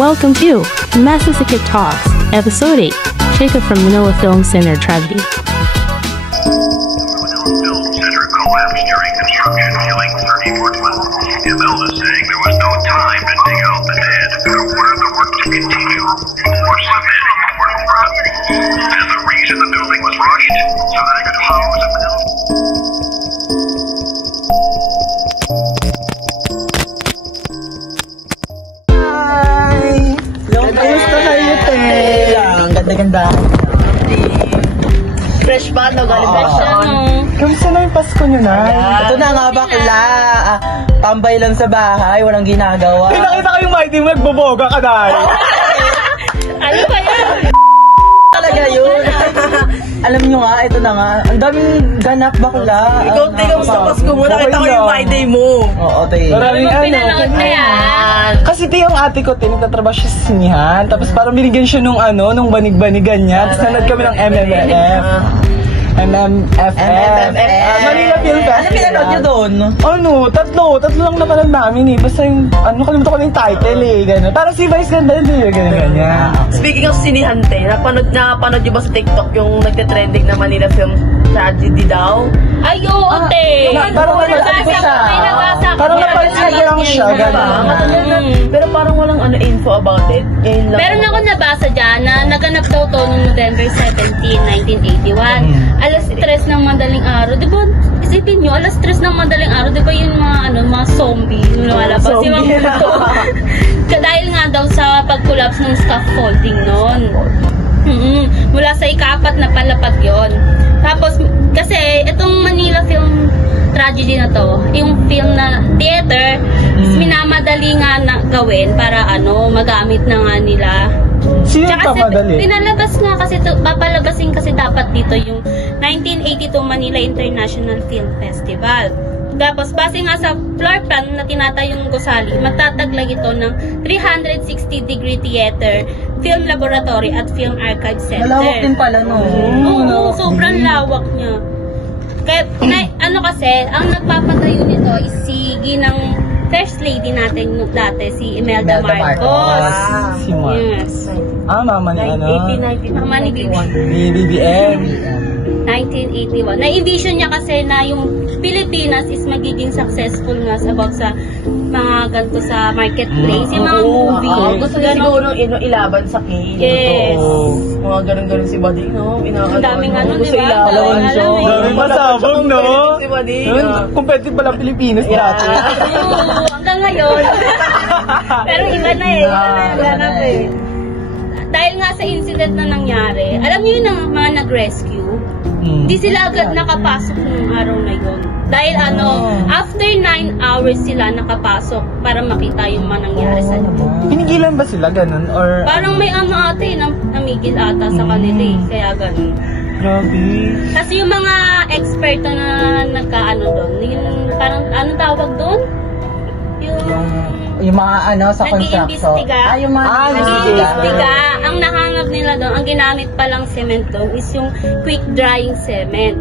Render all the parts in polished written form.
Welcome to Massasoit Talks, Episode 8, taken from Manila Film Center Tragedy. Manila Film Center collapsed during construction, killing 34 Imelda saying there was no time to dig out the dead. Ordered the work to continue for cement and the reason the building was rushed so that it could house a mill. Kamusta kayo, te? Ang ganda-ganda. Fresh pa, no? Galing fresh na, no? Kamusta na yung Pasko nyo na? Ito na nga, bakla. Tambay lang sa bahay, walang ginagawa. Nakita ko yung mighty mo, nagboboga ka dahil. Ano ba yan? Talaga yun. Alam nyo nga, ito na nga. Ang daming ganap, bakla. Ikaw, te, kamusta Pasko mo? Nakita ko yung my day mo. Oo, te. Ano ba pinanood na yan? Kasi te, yung ate ko, nagtatrabaho siya sa sinihan. Tapos parang binigyan siya nung banig-banigan niya. Tapos nanood kami ng MMFF. Manila Film Festival. Ano pinanood nyo doon? Tatlo lang napanood namin eh. Basta yung, kalimutan ko na yung title eh. Gano'n. Parang si Vice ganda din eh. Ganyan. Speaking of sinihante, napanood nyo ba sa TikTok yung nagte-trending na Manila Film Tragedy daw? Ay, oo, te! Parang napansin ko lang siya. Gano'n. Pero parang walang info about it. Meron ako nabasa dyan na naganap daw to noong November 17, 1981. Alas 3 ng madaling araw. Di ba, isipin nyo, alas 3 ng madaling araw, di ba yung mga zombie yung lumalabas? Yung mga multo. Dahil nga daw sa pag-collapse ng scaffolding noon. Mula sa ika-4 na palapag yon. Tapos, kasi itong Manila Film Tragedy na to, yung film na theater, minamadali nga na gawin para magamit na nga nila. Sino pa madali? Pinalabas nga kasi, papalabasin kasi dapat dito yung 1982 Manila International Film Festival. Tapos, base nga sa floor plan na tinatayong gusali, magtataglay ito ng 360-degree theater, film laboratory at film archive center. Malawak din pala, no? Oo, sobrang lawak niya. Kaya, kasi, ang nagpapatayo nito is si Ginang First Lady natin dati, si Imelda Marcos. Si Marcos. Yes. Mama ni Mama ni BBM. 1981. Na-envision niya kasi na yung Pilipinas is magiging successful nga about sa mga ganito sa marketplace, yung mga movie. Gusto niya siguro ilaban sa K. Yes. Mga ganun-ganun si Bading, no? Ang daming gusto diba? ilaban. Daming masabog, no? Si Bading. Competitive pala Pilipinas dati. Oo, hanggang ngayon. Pero iba na eh. Dahil nga sa incident na nangyari, alam niyo yung mga nag-rescue, di sila agad nakapasok nung araw na yun. Dahil after 9 hours sila nakapasok para makita yung mga nangyari sa loob. Pinigilan ba sila ganun? Or Parang may ate namigil ata sa kanila eh, kaya ganun. grabe. Kasi yung mga experto na doon, yung parang tawag doon? Yung mga sa construction. Yung mga nag-iimbestiga. Ang nahanap nila doon, ang ginamit palang cement doon is yung quick drying cement.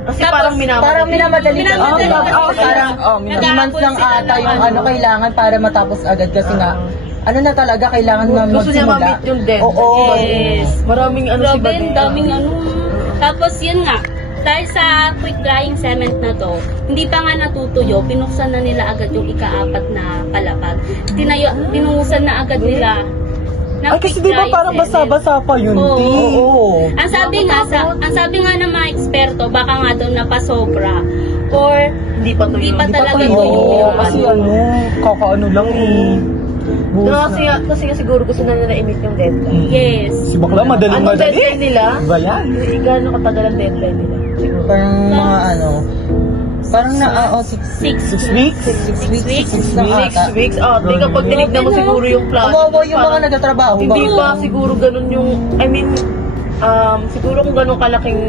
Kasi parang minamadali ka. Parang 3 months lang ata yung kailangan para matapos agad kasi nga na talaga kailangan na magsimula. Gusto niya ma-meet yung dead. Oo. Yes. Maraming si Bading. Daming Tapos yun nga, dahil sa quick drying cement na to, hindi pa nga natutuyo, pinuksan na nila agad yung ika-4 na palapag. Tinuusan na agad nila. Ay, kasi di ba parang basa-basa pa yun? Oo. Ang sabi nga ng mga eksperto, baka nga doon napasobra or hindi pa talaga Oo, kasi kakaano lang Kasi siguro gusto na nila i-meet yung deadline. Yes. Si bakla madaling Anong deadline nila? Ba yan? Gano'ng katagal ang deadline nila? Siguro. Parang mga parang 6 weeks? 6 weeks na 6 weeks? Kapag tinignan mo siguro yung plan. Yung mga nagtatrabaho. Hindi ba siguro ganun yung, siguro kung ganun kalaking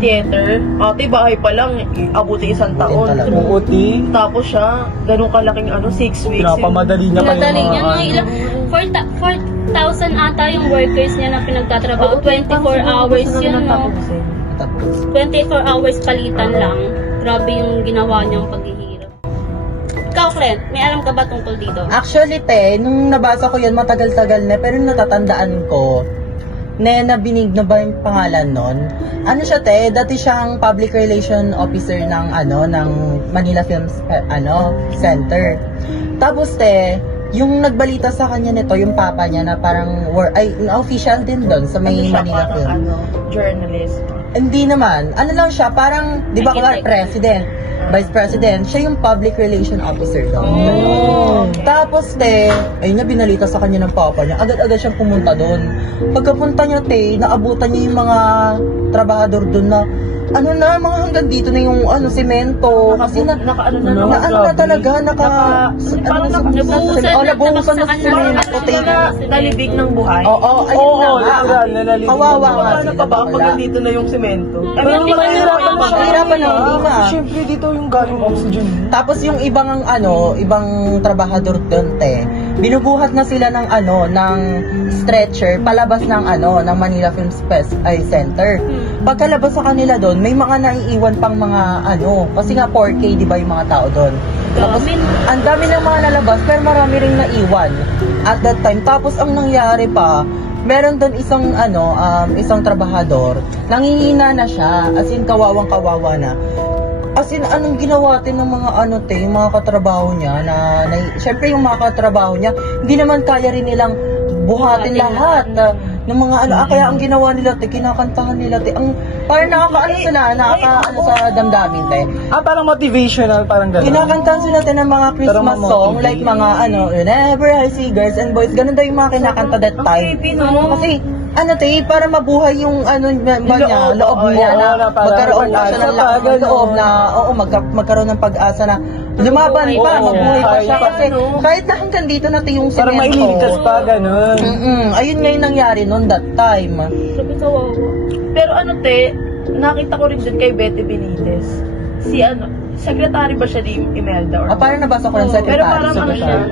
theater, bahay pa lang, abuti 1 taon. Buti. Tapos siya, ganun kalaking 6 weeks. Pinapamadali niya kayo. Madali niya mga ilang 4,000 ata yung workers niya na pinagtatrabaho. 24 hours yun, no? 24 hours palitan lang. Grabe yung ginawa niyang paghihirap. Ikaw, Clint, may alam ka ba tungkol dito? Actually, nung nabasa ko yun, matagal-tagal na, pero natatandaan ko, Nena Binig na ba yung pangalan nun? Ano siya, dati siyang public relation officer ng, ng Manila Films, Center. Tapos, yung nagbalita sa kanya nito, yung papa niya na parang, official din doon sa may Manila Films. Journalist. Hindi naman. Ano lang siya, parang, di ba, president, vice president, siya yung public relation officer doon. Tapos, ayun na, binalita sa kanya ng papa niya. Agad-agad siyang pumunta doon. Pagkapunta niya, naabutan niya yung mga trabahador doon na, mga hanggang dito na yung, semento. Kasi Nakabuhusan na sa semento. Nalibig ng buhay. Oo, ayun na. Kawawa nga sila. Pag nandito na yung semento. Mahirapan na, hindi na. Siyempre dito yung galing oxygen. Tapos yung ibang trabahador doon, binubuhat na sila ng ng stretcher palabas ng ng Manila Film Center. Pagkalabas sa kanila doon, may mga naiiwan pang mga kasi nga 4K, di ba, yung mga tao doon. Tapos ang dami ng mga nalabas, pero marami ring naiwan at that time. Tapos ang nangyari pa, meron doon isang trabahador, nangihina na siya, as in kawawang-kawawa na. As in, anong ginawa ng mga yung mga katrabaho niya syempre yung mga katrabaho niya, hindi naman kaya rin nilang buhatin lahat ng mga kaya ang ginawa nila, kinakantahan nila, ang parang nakakaano sa damdamin, Parang motivational, parang gano'n. Kinakantahan sila ng mga Christmas song, like mga Whenever I See Girls and Boys, ganun daw yung mga kinakanta that time. Kasi para mabuhay yung loob niya na magkaroon pa siya ng loob na magkaroon ng pag-asa na lumaban pa, mabuhay pa siya kasi kahit na hanggang dito na yung semento. Parang mailigtas pa, gano'n. Ayun nga yung nangyari noon that time. Sabi kawawa. Pero nakita ko rin dun kay Betty Benitez. Secretary ba siya ni Imelda? Parang nabasa ko ng secretary. Pero parang siya,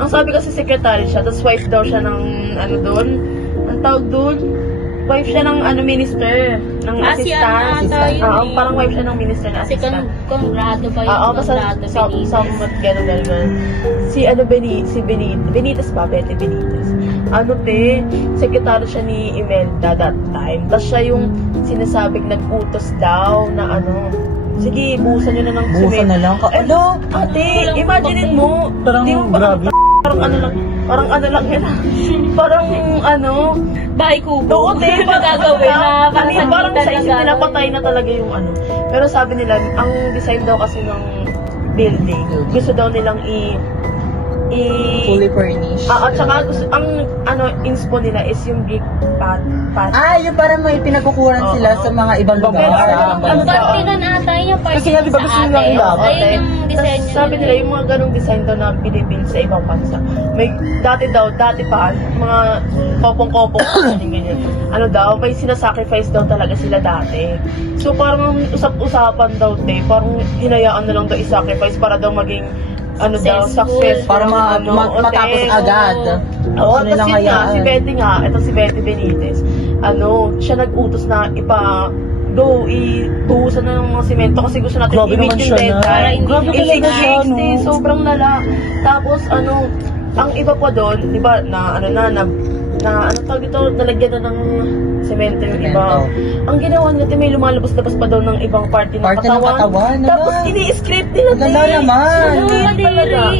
ang sabi kasi secretary siya, tapos wife daw siya ng doon. Ang tawag doon, wife siya ng minister, ng assistant. Parang wife siya ng minister na assistant. Conrado ba yun? Conrado Benitez. Somewhat gano'n. Si Benitez ba? Betty Benitez. Secretary siya ni Imelda that time. Tapos siya yung sinasabing nag-utos daw na sige, buhusan nyo na ng semento. Buhusan na lang. Ate, imaginein mo. Parang grabe. Parang lang yan. Parang Bahay kubo. Oo, gagawin na. Parang sa isip nila patay na talaga yung Pero sabi nila, ang design daw kasi ng building, gusto daw nilang fully furnished. At saka ang inspo nila is yung brick path. Yung parang may pinagkukuran sila sa mga ibang lugar. Ang parte nun ata yung parte Kasi nga, di ba gusto nilang ilabas? Ayun yung design niya. Sabi nila yung mga ganong design daw na pinibuild sa ibang bansa. May dati pa, mga kopong-kopong ganyan. May sinasacrifice daw talaga sila dati. So parang usap-usapan daw, parang hinayaan na lang daw i-sacrifice para daw maging success. Para matapos agad. Oo, si Betty si Betty Benitez, siya nag-utos na ibuhusan na ng mga semento kasi gusto natin i-meet yung deadline. Grabe talaga siya, sobrang lala. Tapos, ang iba pa doon, di ba, tawag dito, nalagyan na ng semento yung iba. Ang ginawa nila, may lumalabas-labas pa daw ng ibang party ng katawan. Tapos, ini-script nila, naman.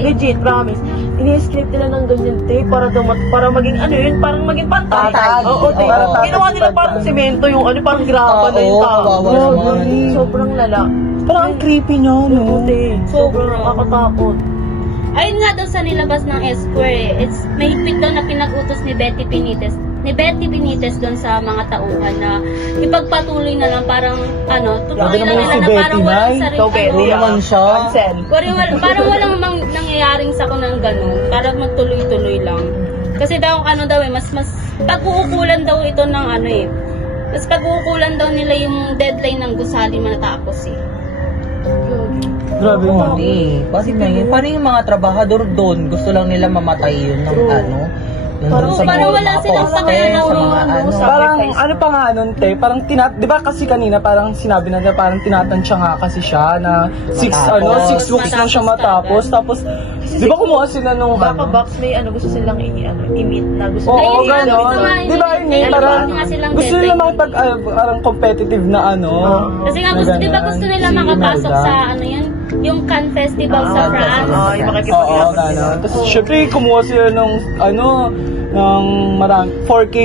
Legit, promise. Ini-script nila ng ganyan, para maging parang maging pantay. Oo, ginawa nila parang semento yung parang graba na yung tao. Sobrang lala. Parang ang creepy niya, Sobrang nakakatakot. Ayun nga daw sa nilabas ng Esquire, may higpit daw na pinag-utos ni Betty Benitez doon sa mga tauhan na ipagpatuloy na lang parang tutuloy na nila na parang walang sarili. Parang walang nangyayaring sa ng ganun, para magtuloy-tuloy lang. Kasi daw mas pag-uukulan daw ito ng mas pag-uukulan daw nila yung deadline ng gusali matapos Grabe Kasi parang yung mga trabahador doon, gusto lang nila mamatay yun ng Nandun sa parang mga wala silang poste, pakialam sa mga nun, ano. sa- Parang Facebook. ano pa nga nun, te, parang di ba kasi kanina parang sinabi na parang tinatansya nga kasi siya na 6 Matapos. weeks lang siya matapos. Tapos, di ba kumuha sila nung Baka box may gusto silang i-meet na gusto Oo, Ayun, gano'n. gusto nga, Di ba yun eh, ayun, parang nga silang gusto nila deadline. makipag, parang competitive na ano. Kasi nga gusto, di ba gusto nila Si makapasok Imelda. sa ano yun, yung Cannes Festival sa Ah, France. Cannes. yung Oo, makikipag-iapon sila. gano'n. Tapos, syempre, kumuha sila ng, ng 4K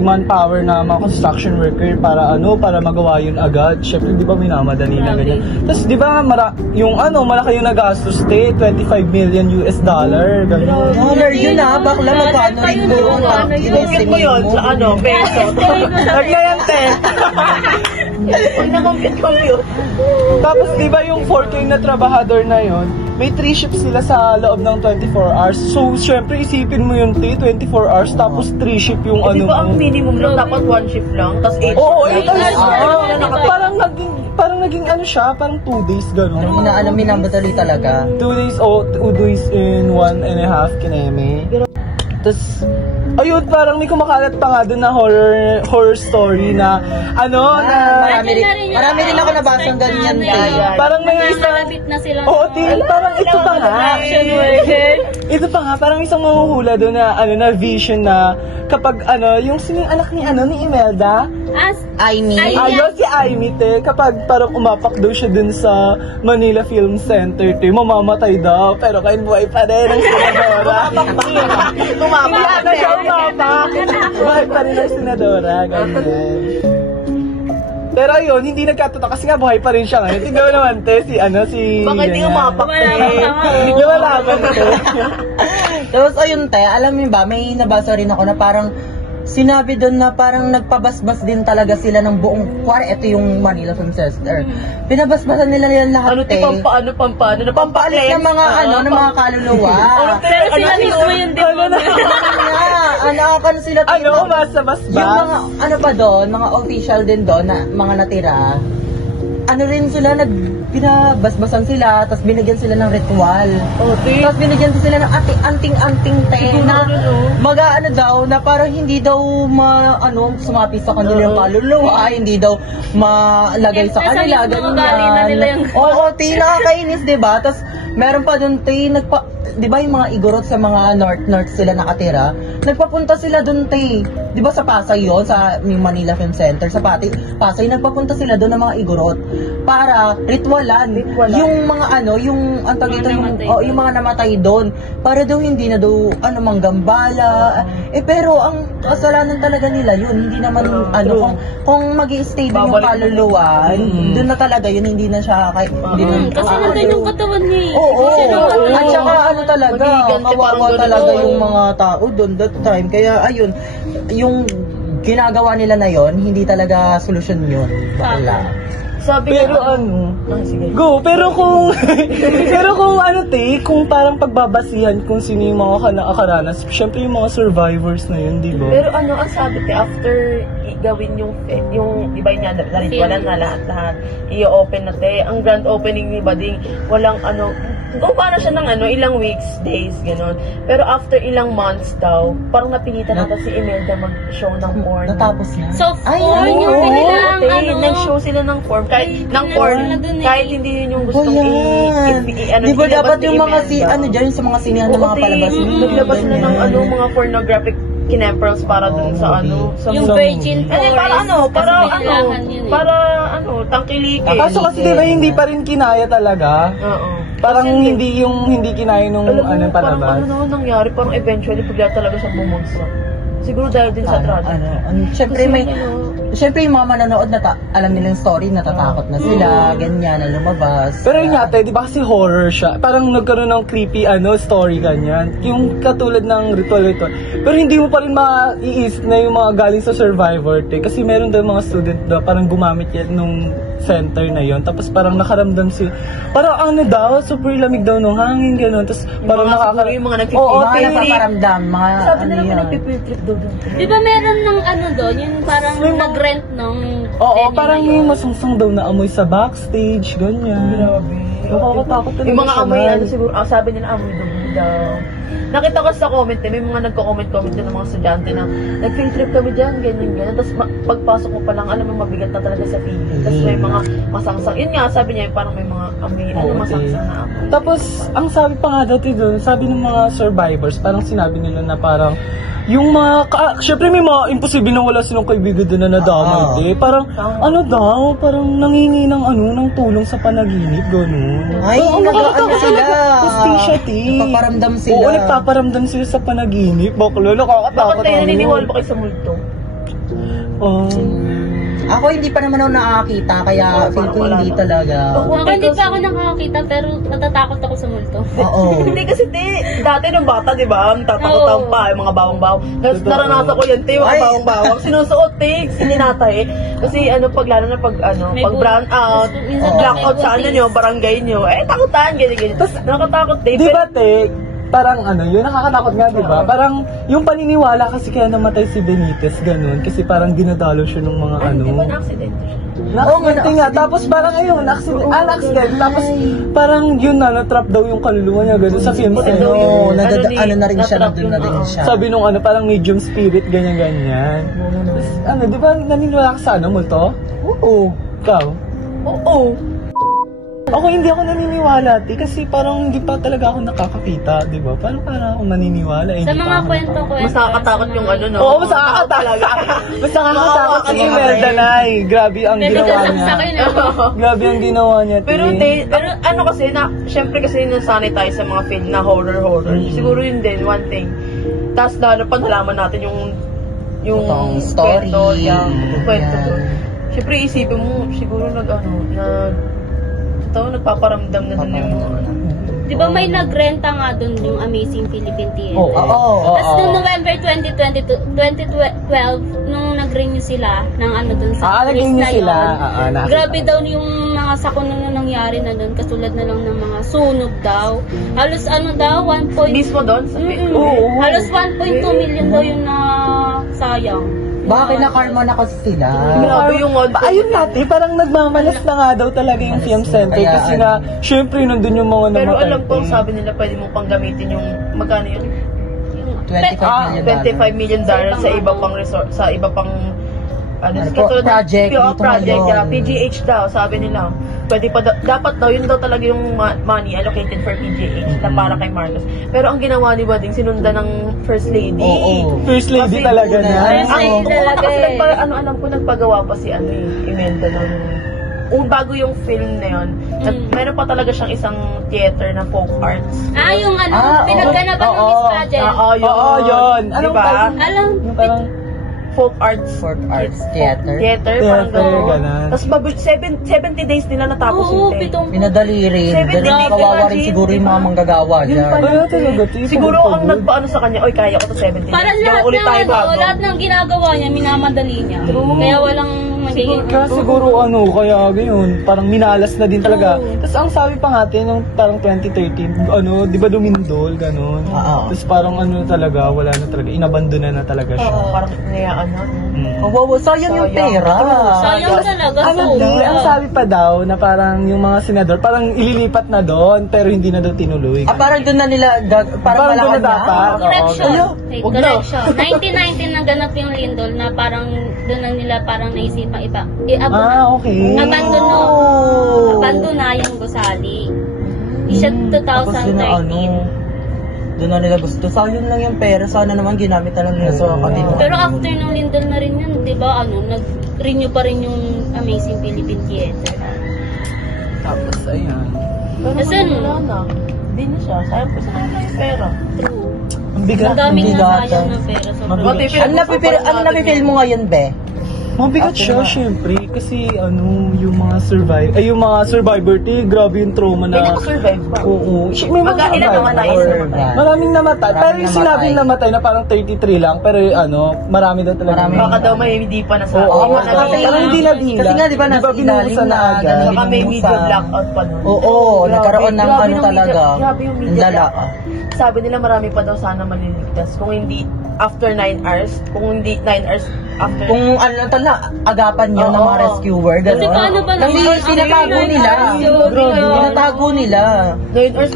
manpower na mga construction worker para magawa yun agad. Syempre, di ba minamadali na ganyan. Tapos, di ba, malaki yung nagastos, 25 million US dollar. Ganyan. Dollar yun bakla magkano rin mo yun. Bakit mo yun sa peso? Huwag na yan, te. Pag na-compute. Tapos, di ba yung 4K na trabahador na yon, may 3 shifts sila sa loob ng 24 hours. So, syempre, isipin mo yun, 24 hours, tapos 3 shift yung Di ba ang mo. minimum lang dapat 1 shift lang, tapos 8 Oo, shift 8 lang. hours. Parang naging siya, parang 2 days gano'n. Minamadali talaga. 2 days in 1.5 kineme. Tapos, ayun, parang may kumakalat pa nga doon na horror story na, Marami rin ako nabasang ganyan. parang may isang, Malapit na sila. oo, parang ito pa nga. Ito pa nga, parang isang mahuhula doon na vision na kapag yung sining anak ni Imelda, ayun si Aimee, te, kapag parang umapak daw siya dun sa Manila Film Center, te, mamamatay daw, pero kahit buhay pa rin ang senadora. Umapak na siya, umapak. Buhay pa rin ang senadora, ganyan. Pero ayun, hindi nagkatotoo kasi nga buhay pa rin siya ngayon. Tingnan mo naman, te, si Baka hindi umapak, te. Hindi wala ba, te? Tapos ayun alam mo ba, may nabasa rin ako na parang sinabi doon na parang nagpabasbas din talaga sila ng buong ito yung Manila Film Center. Pinabasbasan nila yan lahat, Pampaalis pampaalis ng mga ng mga kaluluwa. Pero sila mismo yung Ano sila Basbas? yung mga pa doon, mga official din doon na mga natira. Rin sila pinabasbasan sila, tapos binigyan sila ng ritual. Tapos binigyan sila ng anting-anting na daw, na parang hindi daw sumapi sa kanila yung kaluluwa, hindi daw malagay sa kanila, ganyan. Oo, nakakainis, diba? Tapos meron pa doon, di ba yung mga igorot sa mga north sila nakatira? Nagpapunta sila doon, di ba sa Pasay yun, sa Manila Film Center, sa Pasay, nagpapunta sila doon ng mga igorot para ritualan. Yung mga yung mga namatay doon, para daw hindi na daw manggambala. Pero ang kasalanan talaga nila yun, hindi naman kung magi-stay doon yung kaluluwa, doon na talaga yun, hindi na siya Kasi nandun yung katawan niya. Oo. At saka talaga, kawawa talaga yung mga tao doon that time. Kaya ayun, yung ginagawa nila na yon, hindi talaga solusyon yun. Wala. Pero pero kung parang pagbabasihan kung sino yung mga nakakaranas, syempre yung mga survivors na yun, di ba? Pero ang sabi after gawin yung iba niya, naritualan na lahat, i-open na ang grand opening ni Bading, walang para siya ng ilang weeks, days, gano'n. Pero after ilang months daw, parang napilitan ata si Imelda mag-show ng porn. Natapos na? So, yung nag-show sila ng porn. Kahit hindi yun yung gustong Di ba dapat yung mga dyan sa mga sinihan ng mga palabas? Naglabas sila ng mga pornographic kinemperals para dun sa yung virgin porn. Para tangkilikin. Kaso kasi diba hindi pa rin kinaya talaga? Oo. Parang hindi kinaya nung palabas. Parang nangyari, parang eventually bigla talaga siya bumagsak. Siguro dahil din sa tragedy. Siyempre yung mga manonood alam nila yung story, natatakot na sila, ganyan, na lumabas. Pero yun nga, di ba kasi horror siya? Parang nagkaroon ng creepy story ganyan. Yung katulad ng ritual. Pero hindi mo pa rin maiisip na yung mga galing sa Survivor, kasi meron daw mga student na parang gumamit yan nung center na yon, tapos parang nakaramdam parang super lamig daw nung hangin, gano'n. Tapos parang yung mga nagpaparamdam, sabi nila may nagpipitrip daw doon. Di ba meron ng doon, yung parang nag-rent ng parang yung masungsang daw na amoy sa backstage, ganyan. Grabe. Nakakatakot talaga. Yung mga amoy, siguro, sabi nila amoy doon. grabe daw. Nakita ko sa comment may mga nagko-comment din ng mga estudyante na nag-field trip kami dyan, ganyan. Tapos pagpasok mo pa lang, alam mo, mabigat na talaga sa feeling. Tapos may mga masangsang. Yun nga, sabi niya, parang may mga masangsang na ako. Tapos, ang sabi pa nga dati doon, sabi ng mga survivors, parang sinabi nila na parang, yung mga, syempre may mga imposible na wala silang kaibigan doon na nadamay. Parang, parang nangingi ng tulong sa panaginip, gano'n. Ay, nag-ano sila. Hostisya, Nagpaparamdam sila. Oo, nagpaparamdam sila sa panaginip. Baklo, nakakatakot. Bakit tayo naniniwala ba kayo sa multo? Ako hindi pa naman ako nakakita, kaya feel ko hindi talaga. Ako hindi pa ako nakakakita, pero natatakot ako sa multo. Oo. Hindi kasi dati nung bata, di ba? Tatakot pa, yung mga bawang-bawang. Naranasan ko yan, yung mga bawang-bawang. Sinusuot, sininatay. Kasi pag lalo na pag brown out, blackout sa nyo, barangay nyo, takutan, ganyan. Tapos nakatakot, Di ba, parang yun nakakatakot nga, di ba? Parang yung paniniwala kasi kaya namatay si Benitez, ganun. Kasi parang dinadalo siya ng mga Di ba na-accident siya? Na-accident nga. Tapos parang na-accident. Tapos parang yun na-trap daw yung kaluluwa niya, ganun sa film set. Oo, na rin siya, nandun na rin siya. Sabi nung parang medium spirit, ganyan-ganyan. Tapos di ba naniniwala ka sa multo? Oo. Ikaw? Oo. Ako hindi ako naniniwala, kasi parang hindi pa talaga ako nakakakita, di ba? Parang ako naniniwala. Sa mga kwento. Mas nakakatakot yung no? Oo, mas nakakatakot. Mas nakakatakot si Imelda, Nay. Grabe ang ginawa niya. Grabe ang ginawa niya. Pero kasi, syempre kasi nasanay tayo sa mga film na horror. Siguro yun din, one thing. Tapos lalo pa nalaman natin yung story. Yung kwento doon. Syempre isipin mo, siguro nagpaparamdam na doon yung mga Di ba may nagrenta nga doon yung Amazing Philippine Theater? Oo. Tapos noong November 2012, nung nag-renew sila ng doon sa place na yun. Grabe daw yung mga sakuna na nangyari na doon, katulad na lang ng mga sunog daw. Halos 1 mismo doon sa halos 1.2 million daw yung sayang. Baka kinakarma na kasi sila. Grabe yung ayun natin, parang nagmamalas na nga daw talaga yung film center. Kasi nga, syempre nandun yung mga namatay. Pero alam ko, sabi nila pwede mong pang gamitin yung, magkano yun? $25 million sa iba pang resort, sa iba pang project, PGH daw, sabi nila. Pwede pa dapat daw, yun daw talaga yung money allocated for PGH na para kay Marcos. Pero ang ginawa ni Bading, sinundan ng First Lady. Oo. First Lady talaga na. First Lady talaga alam ko, nagpagawa pa si Imelda ng bago yung film na yun, meron pa talaga siyang isang theater na folk arts. Yung pinagganapan ng Miss Pageant. Yun. Anong diba? Parang folk arts theater. Parang gano'n. Tapos 70 days nila natapos yung thing. Pinadali rin. Kawawa rin siguro yung mga manggagawa dyan. Siguro ang nagpaano sa kanya, kaya ko to 70 days. Parang lahat ng ginagawa niya, minamadali niya. Kaya walang magiging... Kaya siguro kaya ganyan, parang minalas na din talaga. Tapos ang sabi pa natin, yung parang 2013, di ba dumindol, gano'n. Tapos parang talaga, wala na talaga, inabandona na talaga siya. Parang inayaan na. Sayang yung pera. Sayang talaga. Ang sabi pa daw na parang yung mga senador, parang ililipat na doon, pero hindi na daw tinuloy. Parang doon na nila, parang malakad na. Correction. 1919 nang ganap yung lindol na parang doon na nila parang naisipang okay. Abandona yung gusali. Siya 2013. Doon na nila gusto. Sayang lang yung pera. Sana naman ginamit na lang nila sa kanila. Pero after ng lindol na rin yun, di ba, nag-renew pa rin yung Amazing Philippine Theater. Tapos, ayan. Kasi wala na. Hindi na siya. Sayang po sa kanila yung pera. True. Ang bigat. Ang daming nasayang ng pera. Ano napipil mo ngayon, be? Mabigat siya, syempre, kasi yung mga survivor, grabe yung trauma na. May nakasurvive ba? Oo. May mga survivor. Maraming namatay. Pero yung sinabing namatay na parang 33 lang, pero marami daw talaga. Baka daw may hindi pa nasabi. Parang hindi na bilang. Kasi nga, di ba, nasa ilalim na agad. Baka may media blackout pa nun. Oo, nagkaroon ng talaga. Grabe yung media blackout. Sabi nila marami pa daw sana maliligtas. Kung hindi after 9 hours, kung hindi 9 hours after. Kung ano lang talaga, agapan yun ng mga rescuer, Kasi gano'n. paano ba Kasi naman? tinatago nila. Tinatago nila. 9 hours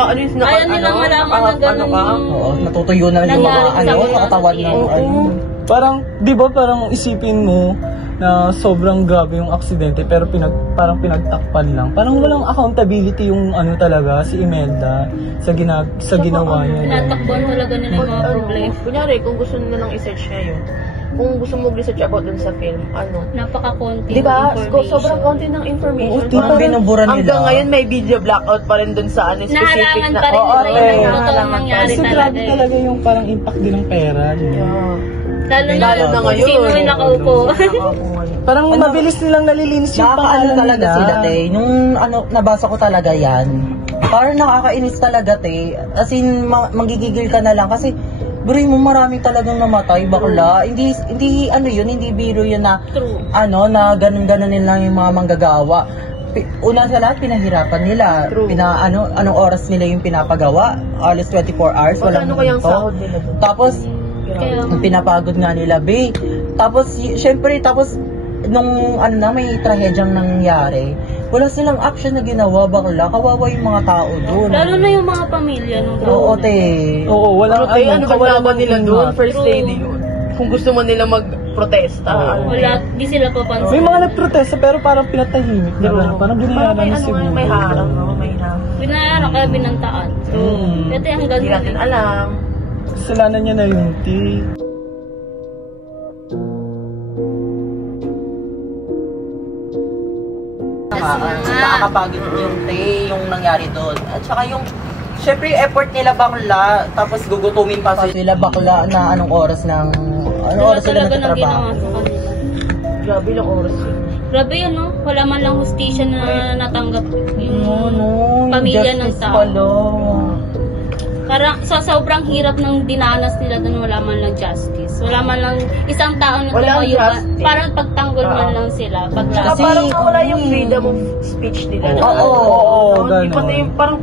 ano yung Ayaw nilang malaman na ganun. Oo, natutuyo na yung mga Nangyari sa mga katawan ng aksidente. Parang, di ba parang isipin mo na sobrang grabe yung aksidente pero parang pinagtakpan lang. Parang walang accountability yung ano talaga, si Imelda sa ginawa niya. Tinatakbuhan talaga nila yung mga problema. Kunyari, kung gusto nyo lang i-search ngayon, kung gusto mo research about dun sa film, Napaka-konti di ba? information. Sobrang konti ng information. Oo, Parang binubura nila. Hanggang ngayon may video blackout pa rin dun sa specific Nahalangan na. pa rin Oo, nila okay. yung totoong nangyari Kasi talaga. grabe talaga yung parang impact din ng pera. Yeah. Lalo Lalo na ngayon. sino yung nakaupo. Parang mabilis nilang nalilinis yung Nakakaano pangalan talaga nila. sila, te. Nung nabasa ko talaga yan, parang nakakainis talaga, te. As in, magigigil ka na lang kasi bro, mo maraming talagang namatay, bakla. Hindi biro yun na, True. na ganun-ganun lang yung mga manggagawa. Una sa lahat, pinahirapan nila. True. Anong oras nila yung pinapagawa? Alas 24 hours, walang Ano kayang hinto. sahod nila dun? Tapos, Kaya, pinapagod nga nila, be. Tapos, syempre, nung may trahedyang nangyari, wala silang action na ginawa, bakla. Kawawa yung mga tao doon. lalo na yung mga pamilya nung Oo, te. Oo, walang Ano ba kawalan laban nila doon? First True. lady yun. Kung gusto mo nila mag-protesta. wala, di sila papansin. May mga nagprotesta pero parang pinatahimik na lang. Parang binayaran may na siguro. may harang, no? May harang. Binayara kaya binantaan. Kasi hanggang Hindi natin alam. Kasalanan niya na yung tea. Nakakapagod yung yung nangyari doon. At saka yung, syempre yung effort nila bakla, tapos gugutumin pa sila bakla na anong oras sila talaga nang ginawa nagtatrabaho. sa kanila. Grabe lang oras yun. Grabe yun, no? Wala man lang hustisya na natanggap yung pamilya ng Justice tao. pala. Parang sa sobrang hirap ng dinanas nila doon, wala man lang justice. Wala man lang isang tao na Walang tumayo ba. justice. Parang pagtanggol man lang sila. Saka Kasi, parang nawala yung freedom of speech nila. Oo, Pati gano'n. yung parang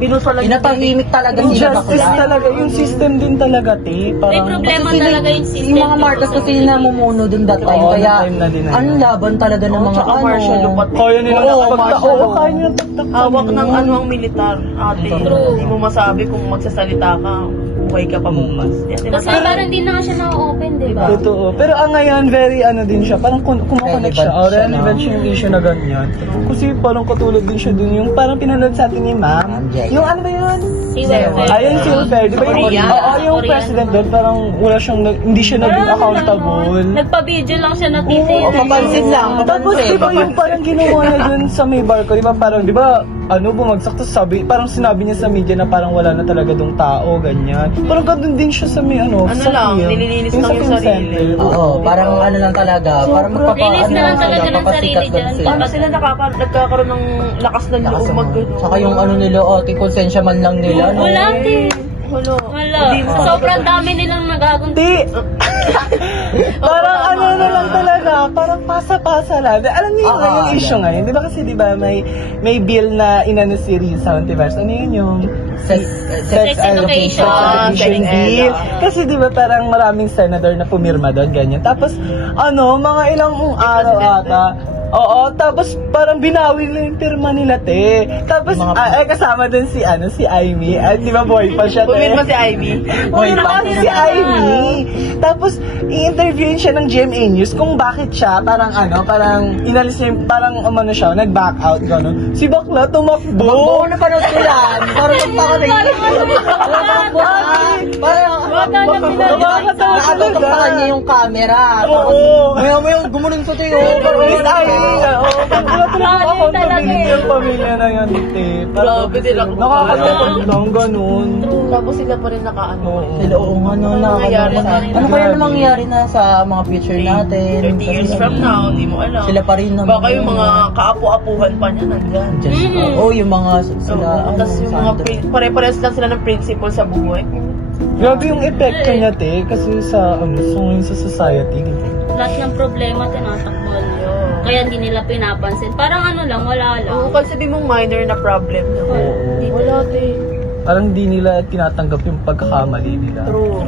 binusol lang Pinatahimik talaga Yung sila justice bakla. talaga, yung system din talaga, te. May problema Kasi talaga yung system. Yung mga Marcos kasi namumuno dun that time. Oo, Kaya, that time na din na ang yun. laban talaga ng mga Tsaka martial law pati. Kaya nila Oo, nakapagta. martial Oo, law. kaya nila tagtak. Hawak ng ang militar. Ate, True. hindi mo masabi kung magsasalita ka, buhay ka pa bukas. Kasi parang hindi na nga siya na-open, di ba? Totoo. Pero ngayon, very din siya. Parang kumakonect siya. Relevant siya, Relevant siya yung issue na ganyan. Kasi parang katulad din siya dun. Yung parang pinanood sa atin ni Ma'am. Yung ano ba yun? Si welfare. Ayun, si Welfare. Di ba yung Korean. Oo, yung Korean. president doon, parang wala siyang, hindi siya naging accountable. Nagpa-video lang siya na titi. Oo, papansin lang. Tapos di ba yung parang ginawa niya dun sa may barko, di ba parang, di ba, bumagsak, tapos parang sinabi niya sa media na parang wala na talaga dong tao, ganyan. Parang ganun din siya sa may sa lang, film. nililinis Yung lang sa yung film sarili. center. Oo, parang lang talaga. Parang Linis na lang talaga ng sarili dyan. Paano sila nagkakaroon ng lakas ng loob mag-gano? Saka yung nila, konsensya man lang nila. No? Wala, ti. Wala. Wala. Sobrang dami nilang nagagunta. Di! Parang na lang talaga, parang pasa-pasa lang. Alam niyo yung issue ngayon, di ba kasi di ba may bill na inano si Risa Ontiveros, ano yun yung Sex education. Education bill. Kasi di ba parang maraming senador na pumirma doon, ganyan. Tapos, mga ilang araw ata, oo, tapos parang binawi lang yung pirma nila, te. Tapos, kasama dun si Amy. Di ba boy pa siya, te? Pumirma si Amy. Boy pa si Amy. Tapos, i-interviewin siya ng GMA News kung bakit siya, parang inalis niya yung, parang siya, nag-back out, gano'n. Si Bakla, tumakbo. Oo, napanood ko yan. Parang nakatawa niya yung camera. Oo. Maya gumunong sa tayo. Miss Amy, wala talaga accountability yung pamilya na yan, te. Grabe nila. Nakakatakot lang, gano'n. Tapos sila pa rin nakaano. Sila, oo nga, ano kaya na mangyayari na sa mga future natin? 30 years from now, di mo alam. Sila pa rin naman. Baka yung mga kaapu-apuhan pa niya nandyan. Oo, yung mga sila, Tapos yung mga pare-pares lang sila ng principle sa buhay. Grabe yung epekto niya, te, kasi sa society. Lahat ng problema tinatakbuhan nila. Kaya hindi nila pinapansin. Parang lang, wala lang. Oo, kasi sabi mong minor na problem na. Wala, te. Parang di nila tinatanggap yung pagkakamali nila. True.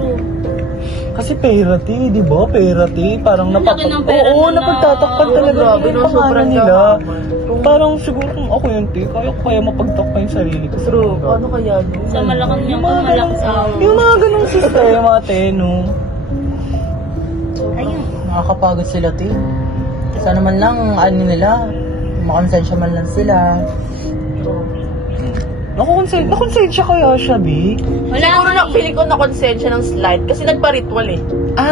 Kasi pera ti, di ba? Pera ti. Parang Laki ng pera Oo, nila. napagtatakpan talaga Grabe, yung no, pangalan sobrang nila. yaman. Parang siguro kung ako yun ti, kaya mapagtakpan yung sarili ko. True. Paano kaya yun? Sa Malacanang Yung mga malakas ganun- Yung mga ganung sistema, te, no? Ayun. Nakakapagod sila, te. Sana man lang, ano nila, makonsensya man lang sila. Nakonsensya kaya siya, Bi? Wala Siguro nga na, feeling ko na konsensya ng slide kasi nagpa-ritual eh.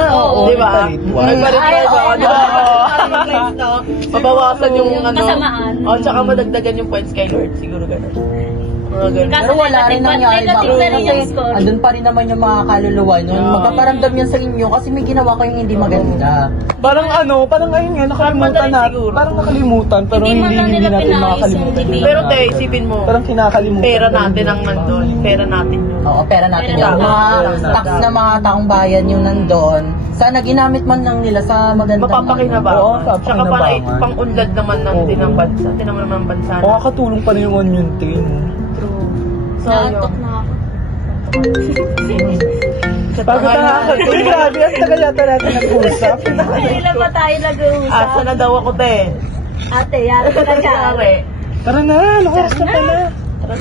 Oo, Di ba? Nagpa-ritual ba? Di ba? Mabawasan yung ano. Kasamaan. Tsaka madagdagan yung points kay Lord. Siguro ganun. Mga ganun. Pero wala rin nangyari ba? Negative na rin yung Kasi score. andun pa rin naman yung mga kaluluwa nun. Magpaparamdam yan sa inyo kasi may ginawa kayong hindi maganda. Parang ayun nga, nakalimutan Parang natin. siguro. Parang nakalimutan, pero Hindi man lang hindi nila natin pinayos makakalimutan. yung debate. Pero te, isipin mo, Parang kinakalimutan. pera natin ang nandun. Pera natin yun. Oo, pera natin Pera yun. natin. Mga Pera tax na mga taong bayan yung nandun. Sana ginamit man lang nila sa magandang... Oo, Mapapakinabangan. Tsaka papakinabangan. pang-unlad naman din ng bansa. Tinaman naman ang bansa. Makakatulong pa rin yung onion tin. True. Naantok na ako. Pagod na ako. Grabe, ang tagal yata natin nag-usap. Kailan pa tayo nag-uusap? Asa na daw ako, te? Ate, yata ka dyan. Sorry. Tara na, nakas na pala. Tara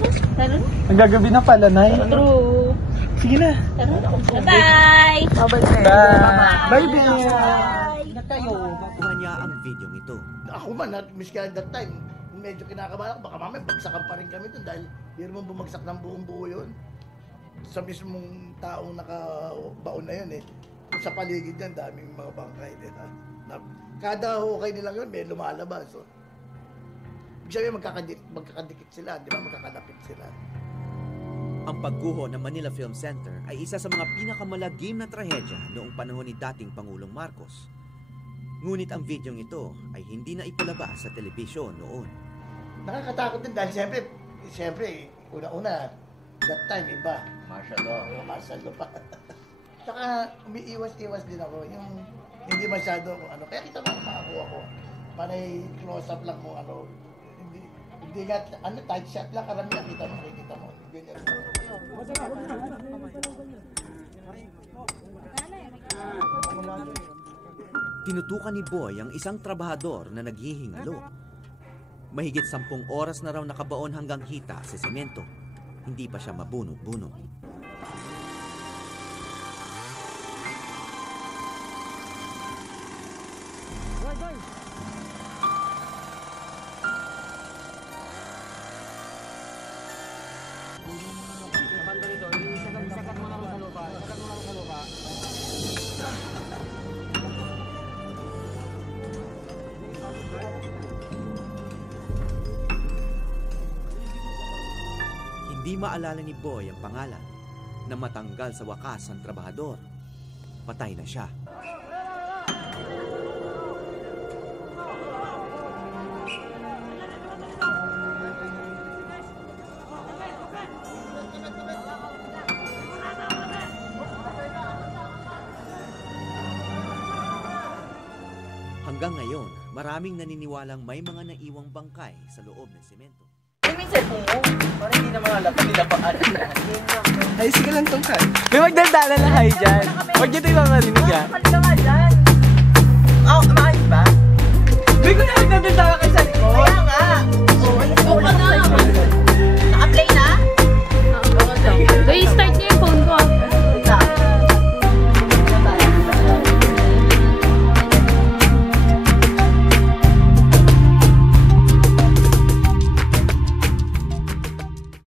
na. Naggagabi na pala, Nay. True. Sige na. Tara na. Bye-bye! Bye-bye, sir. Bye, baby. Na kayo. Nakuha niya ang video ito. Ako man, miss ka that time, medyo kinakabahan ako, baka mamaya bagsakan pa rin kami doon dahil hindi naman bumagsak ng buong buo yun. Sa mismong taong nakabaon na yun eh. Sa paligid yan, daming mga bangkay din. Kada hukay nilang yun, may lumalabas. So, ibig sabihin magkakadikit sila, di ba? Magkakalapit sila. Ang pagguho ng Manila Film Center ay isa sa mga pinakamalagim na trahedya noong panahon ni dating Pangulong Marcos. Ngunit ang videong ito ay hindi na ipalabas sa telebisyon noon. Nakakatakot din dahil siyempre, una-una, that time iba. Martial law pa. Tsaka umiiwas-iwas din ako, yung hindi masyado ano. Kaya kita mo makakuha ko. Panay close-up lang mo ano. Hindi nga, tight shot lang, karamihan makikita mo. Ganyan. Tinutukan ni Boy ang isang trabahador na naghihingalo. Mahigit 10 oras na raw nakabaon hanggang hita sa semento. Hindi pa siya mabunot-bunot. Hindi maalala ni Boy ang pangalan na matanggal sa wakas ang trabahador. Patay na siya. Hanggang ngayon, maraming naniniwalang may mga naiwang bangkay sa loob ng semento. Minsan mo, parang hindi naman alam pag nila pang ano. Ay, sige lang tong kan. May magdadala na kayo dyan. Huwag nyo ito yung mamarinig, ha? Oh,